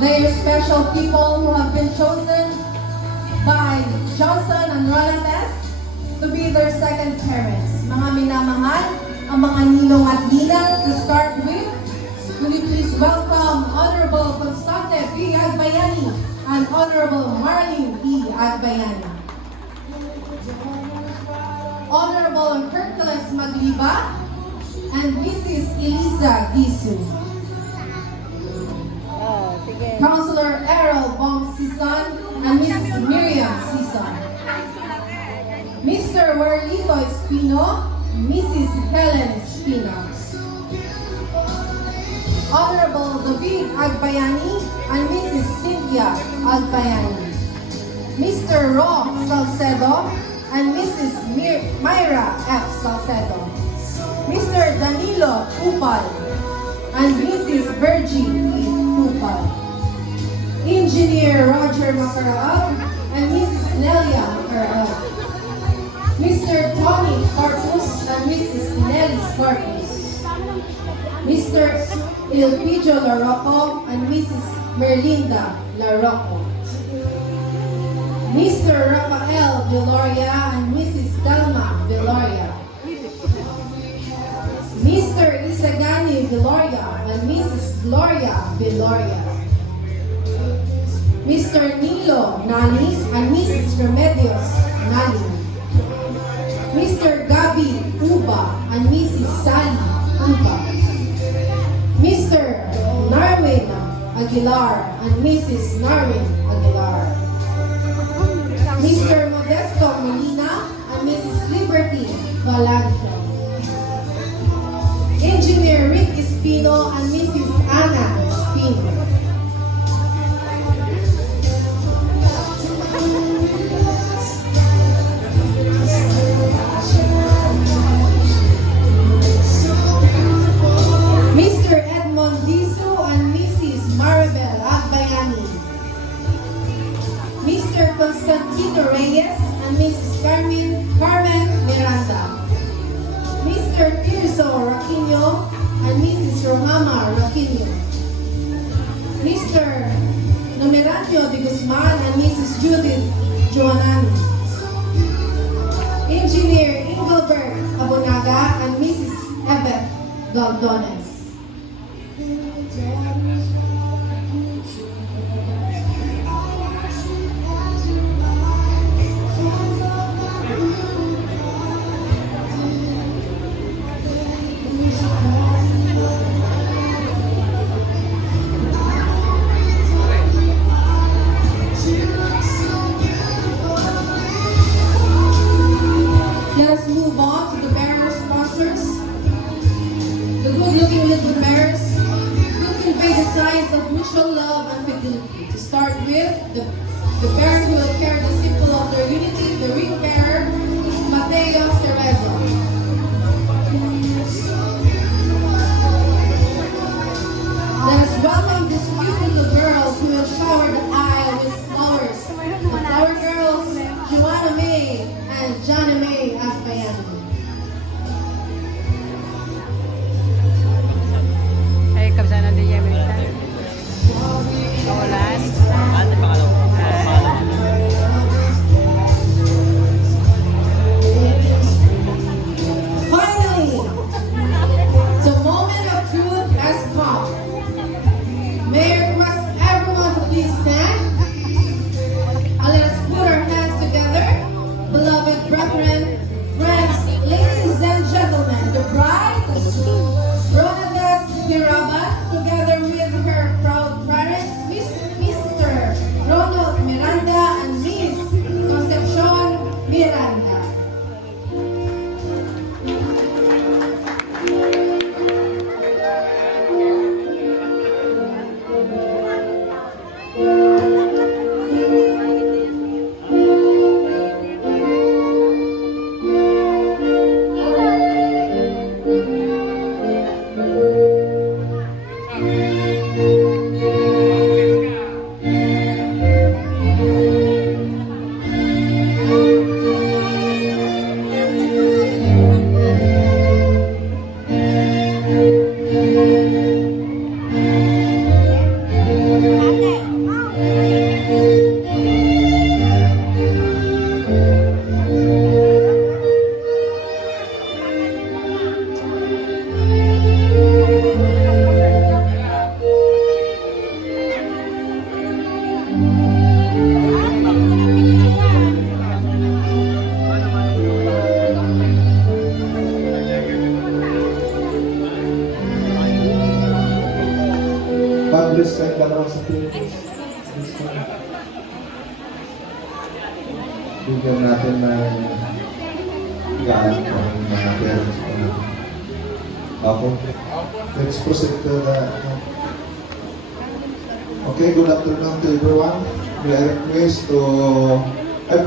They are special people who have been chosen by Johnson and Rolandes to be their second parents. Mga minamahal, ang mga ninong at ninang, to start with, will you please welcome Honorable Constante P. Agbayani and Honorable Marlene E. Agbayani. Honorable Hercules Magliba and Mrs. Elisa Gisu. Councilor Errol Bong Sison and Mrs. Miriam Sison. Mr. Warlito Espino, Mrs. Helen Espino. Honorable David Agbayani and Mrs. Cynthia Agbayani. Mr. Ro Salcedo and Mrs. Myra F. Salcedo. Mr. Danilo Upal and Mrs. Virgie E. Upal. Engineer Roger Macaraab and Mrs. Nelia Macaraab. Mr. Tony Corpus and Mrs. Nelly Corpus. Mr. Elpidio Larocco and Mrs. Merlinda Larocco. Mr. Rafael Viloria and Mrs. Thelma Viloria. Mr. Isagani Viloria and Mrs. Gloria Viloria. Mr. Nilo Nani and Mrs. Remedios Nani. Mr. Gabi Uba and Mrs. Sally Uba. Mr. Narwin Aguilar and Mrs. Narwin Aguilar. Mr. Modesto Molina and Mrs. Liberty Valencia. Engineer Rick Espino and Mrs. Anna Espino. Mr. Edmond Disu and Mrs. Maribel Agbayani. Mr. Constantino Reyes and Mrs. Carmen Miranda. Mr. Tirso Raquino and Mrs. Rohama Raquino. Mr. Numeranio de Guzman and Mrs. Judith Joanani. Engineer Engelbert Abonaga and Mrs. Ebeth Galdones. Let us move on to the bearer sponsors. The good-looking little bearers will convey the signs of mutual love and fidelity. To start with, the bearer who will carry the symbol of their unity, the ring bearer, Mateo Cerezo. Let us welcome these cute little girls who will shower the aisle with flowers. The flower girls, Joanna May and Johnny May Agbayani. Ay, kabsanan din yan. Kawalan. Finally, the moment of truth has come. May para sa Philippines. Bigyan natin ng gaan ng mga parents po natin. Okay. Let's proceed to the... Okay, good afternoon to everyone. We are request to everyone